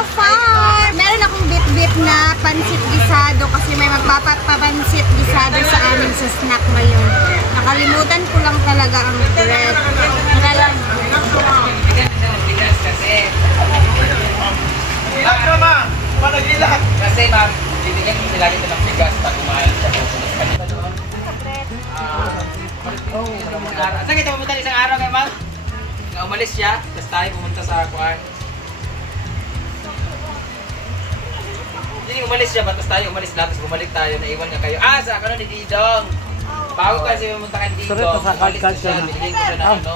sa farm. Meron akong bit-bit na pansit gisado kasi may magpapapansit gisado sa amin sa snack ngayon. Nakalimutan ko lang talaga ang bread. Kasi ma'am, bibigyan ko sila ito ng bigas pag kumain siya. Saan kita pumunta isang araw kayo ma'am? Na umalis siya, tapos tayo pumunta sa kuan. Hindi umalis siya, tapos tayo umalis lahat, tapos bumalik tayo, naiwan nga kayo. Sa ano ni Didong. Bago kasi pumunta kan Didong, umalis na siya, binigyan ko siya ng ano,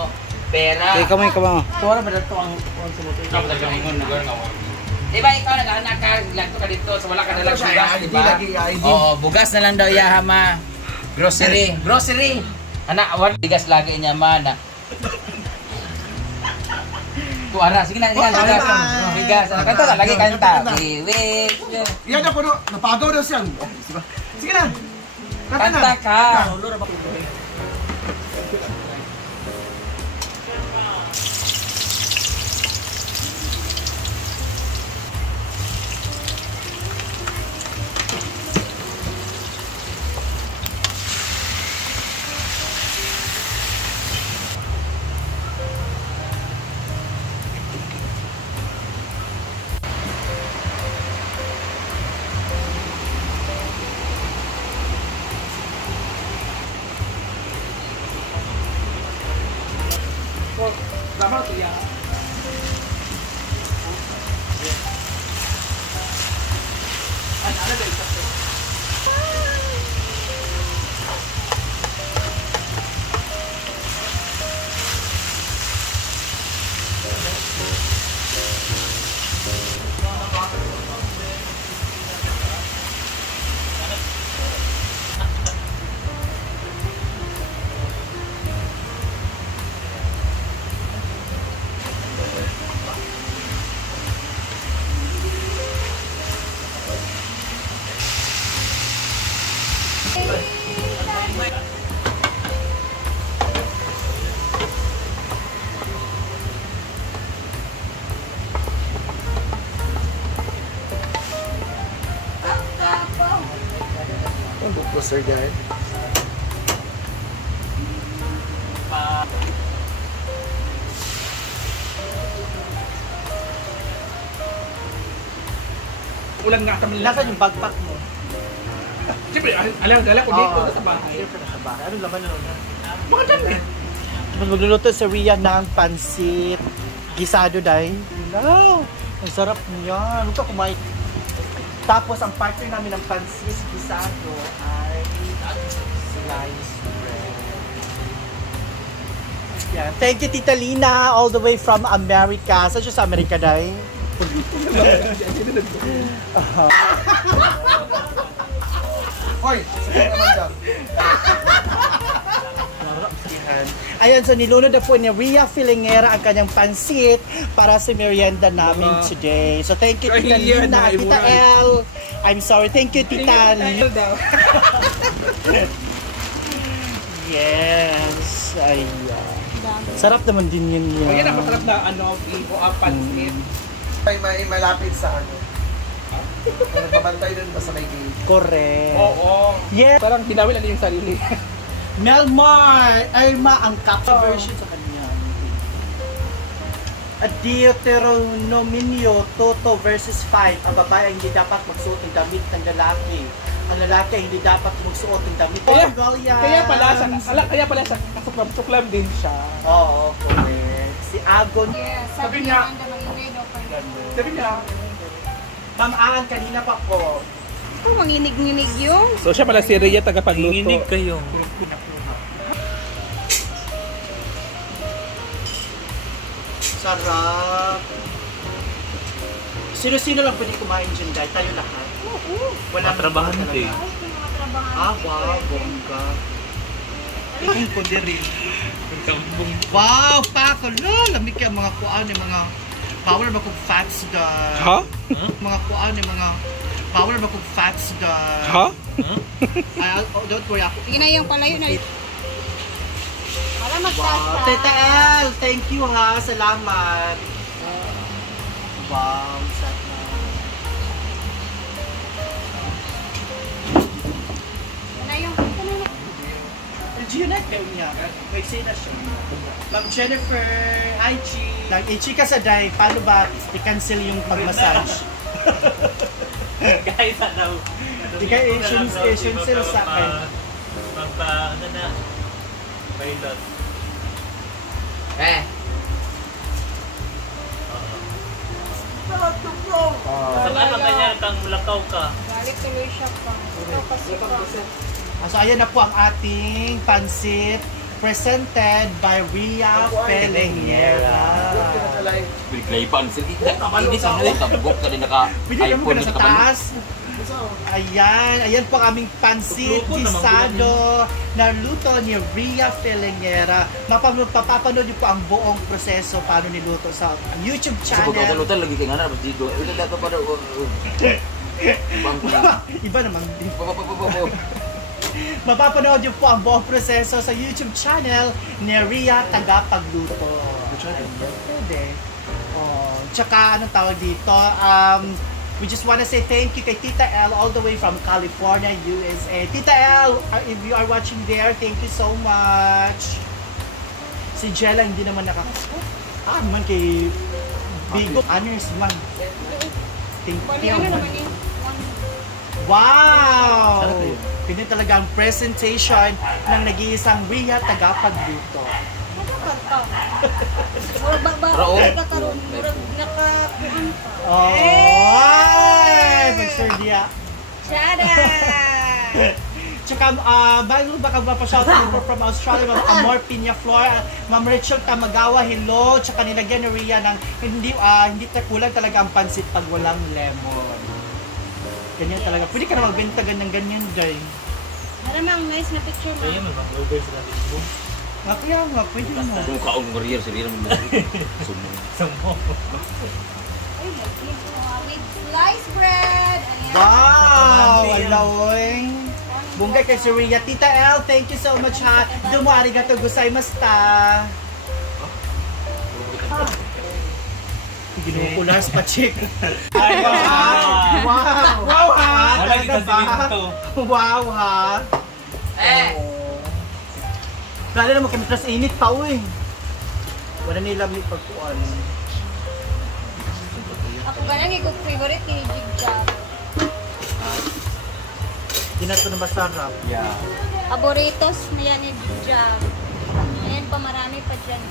pera. Kamay ka ba? Tuwara ba dito ang sumutin? Tapos tayo ingon, lugar nga mo. Diba ikaw nag-anak ka, lagto ka dito, so wala ka nalang bugas, diba? Oo, bugas na lang daw yaha ma. Grocery. Grocery! Anak, wala bigas lagi niya ma na. Tuara, sige na, bigas. Bigas. Kanta ka, lagi kanta. Wiwik. Yan ako, napagaw daw siya. Sige na. Kanta ka. Tama ito yan. Ano ba ito? Sir guy. Ulan nga kami. Nasaan yung backpack mo? Siyempre, alam ko dito sa bahay. Sa bahay. Anong laman na nun? Mga dami. Magluluto si Rhea ng pansit gisado dahil. Wow! Ang sarap niyan. Huwag ka kumain. Tapos ang partner namin ng pansit gisado ay sliced bread. Yeah. Thank you, Tita Lina, all the way from America. Saan siya sa Amerika dahil? Hoy! Sige naman dyan. Ayan, so nilunod na po ni Rhea Filingera ang kanyang pansit para sa merienda namin today. So thank you, Tita Lina, Tita El. I'm sorry, thank you, Tita Lina. Yes, ayan. Sarap naman din yun yun. Ayan ang masarap na iho pansit. May malapit sa ano. Kung nagpapantay dun sa may gate. Correct. Oo. Yes. Parang ginawin lang yung sarili. Melmar! Alma ang capsule version sa kanya. A Deuteronomio Toto verses 5. Ang babae ay hindi dapat magsuot ng damit ng lalaki. Ang lalaki ay hindi dapat magsuot ng damit. Kaya pala sa suklam din siya. Oo, correct. Si Agon. Yes, Sabi niya, Ma'am Ann, kanina pa po. Oh, manginig-nginig yung. so siya pala si Rhea tagapagluto. Nanginig kayo. Sarap. Sino-sino lang pwede kumain dyan dahil tayo lahat? Wala Matrabahan talaga. eh. Wow, bongga. Wow, pako, lamig yung mga kuan, yung mga power ba kong fats da. Ha? Mga kuan, yung mga power ba kong fats da. Ha? Don't worry ako. Sige na yung palayo na. Para mag-tasta. Wow, Tita El, thank you ha, salamat. Wow, sarap. G-Unite kayo niya. May say na siya. Ma'am Jennifer, hi G. Nag-i-chika sa day, paano ba i-cancel yung pag-massage? Guys, ano? Asian sila sa akin. Ano na? Pilot. Saan ka ganyan kang mulakaw ka? Balik tuloy siya pa. Ito kasi pa. So ayan na po ang ating pansit presented by Ria Pelengera. Biglaypan sila. Hindi sa mga tabugok ka din Pwede naman ka na sa taas. Ayan po ang aming pansit gisado na luto ni Ria Pelengera. Mapapanood niyo po ang buong proseso paano niluto sa YouTube channel. Luto lagi kayo nga na. Iba naman. Mapapanood niyo po ang buong proseso sa YouTube channel ni Ria Tagapagluto. Pwede. Oh, tsaka anong tawag dito? We just want to say thank you kay Tita L all the way from California, USA. Tita L, if you are watching there, thank you so much. Si Jella hindi naman nakakasko. Naman kay Bigo. Honors man. Thank you. Wow! Ganyan talaga ang presentation ng nag-iisang Ria Tagapagluto. Nagsurdia. Shada! Tsaka, bago baka mapashoutout from Australia, Ma'am Amor Piñaflor, Ma'am Rachel Tamagawa, hello. Tsaka nilagyan ni Ria ng hindi kulang talaga ang pansit pag walang lemon. Ganyan talaga. Pwede ka na magbenta ganyan, Jay. Maramang nice na picture mo. Kaya mo, mag-order sila dito. Kaya nga, pwede mo. Kung kaong warrior, sila naman Sumo. With sliced bread. Ayan. Wow! Alawing! Bunggay kay si Ria. Tita L, thank you so much ha. Domo arigato gozaimashita. Ginukulas pa chick. Ay, Wow! Wow ha! Wala Talaga kita ba? silipin to. Wow ha! Lalo naman kami tas init pa uy. Wala nila may pagkuhan. Ako ganang ikong favorite ni Jigjab. Hindi na ito na masarap. Yeah. Favoritos na yan ni Jigjab. Ayan pa, marami pa dyan.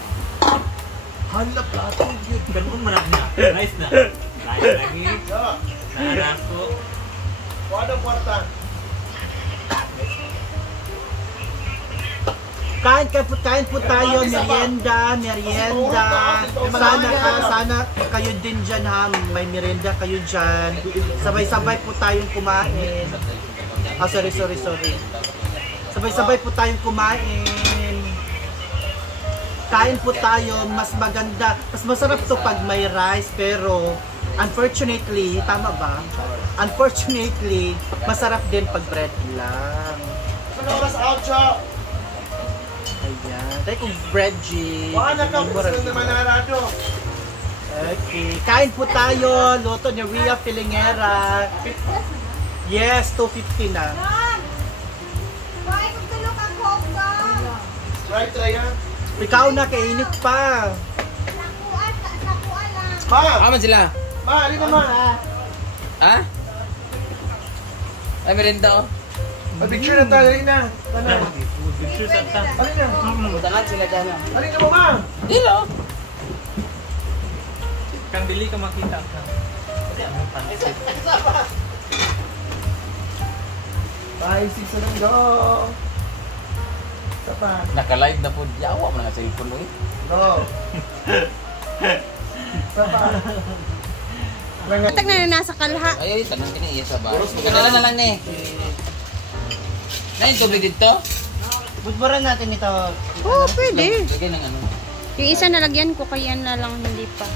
Hala, plato. Ganun man na. Nice na. Nice lagi. Nahanap ko. Kuha kwarta. Kain po tayo, merienda. Sana kayo din dyan ha, may merienda kayo dyan. Sabay-sabay po tayong kumain. Sorry. Sabay-sabay po tayong kumain. Kain po tayo, mas maganda, mas masarap to pag may rice, pero unfortunately, tama ba? Unfortunately, masarap din pag bread lang. Ano oras out siya? Ayan. Dahil kung bread, G. Wala ka, gusto naman narado. Okay. Kain po tayo. Luto ni Ria Pelengera. Yes, 250 na. Why kung tulog ako ba? Try yan. Ikaw na, kainit pa. Sakuan lang. Ma! Aman sila? Ma, alin naman. Ha? Ay, merienda oh. Picture na tayo, alin na. Picture sa ta. Alin na. Utangan sila dyan ah. Alin na mo, ma? Dilo. Kang dili ka makita ka. Pansit. 5, 6 na lang go. Isa pa. Naka-live na po. Yawa mo na nga sa cellphone mo eh. Go. Isa pa. Matag na nasa kalha. Ay, tanong ka niya sa bar. Magkadala na lang eh. Na yung tubig dito? Budburan natin ito. Oo, pwede. Lagay ng ano. Yung isa nalagyan ko, kaya na lang hindi pa.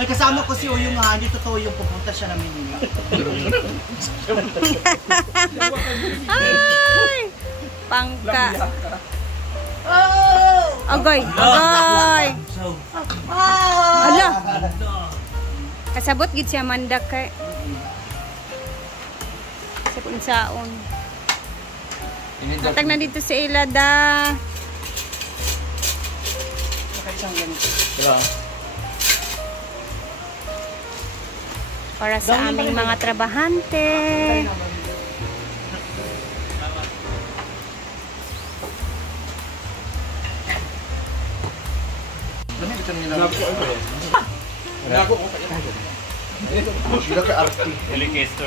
May kasama ko si Uyong ha. Hindi totoo yung pupunta siya ng Manila. Ay! Pangka. Agoy! Ala! Kasabot gid si Amanda kay. unsaon. Matag na dito sa Ilada. Para sa aming mga trabahante. Sila ka arty.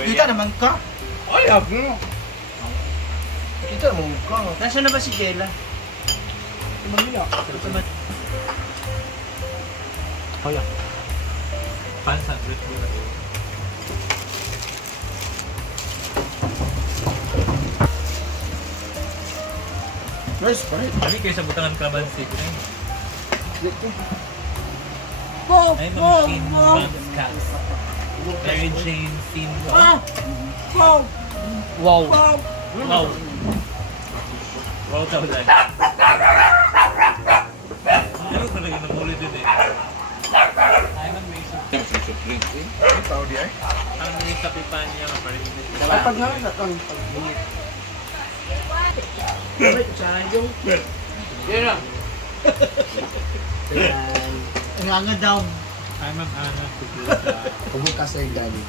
Kita naman ka. Ay, abro. Kita mo ka. Nasaan na ba si Jella? Manila. Pansan, Red Bull. Nice, right? Kami kayo sa butangan Calamansi. Po, I'm a po, machine po. Vance Cats. Mary Jane Sinto. Po, Wow. po. Wow. Wow, tao dahil. Ano ko lagi namuli din eh. I'm a machine. Tao di ay. Ang nangis sa pipan niya, maparinig. Ay, pag nga na kang Yan na. Ang nga daw. I'm an anak. Pagbukas ay dali.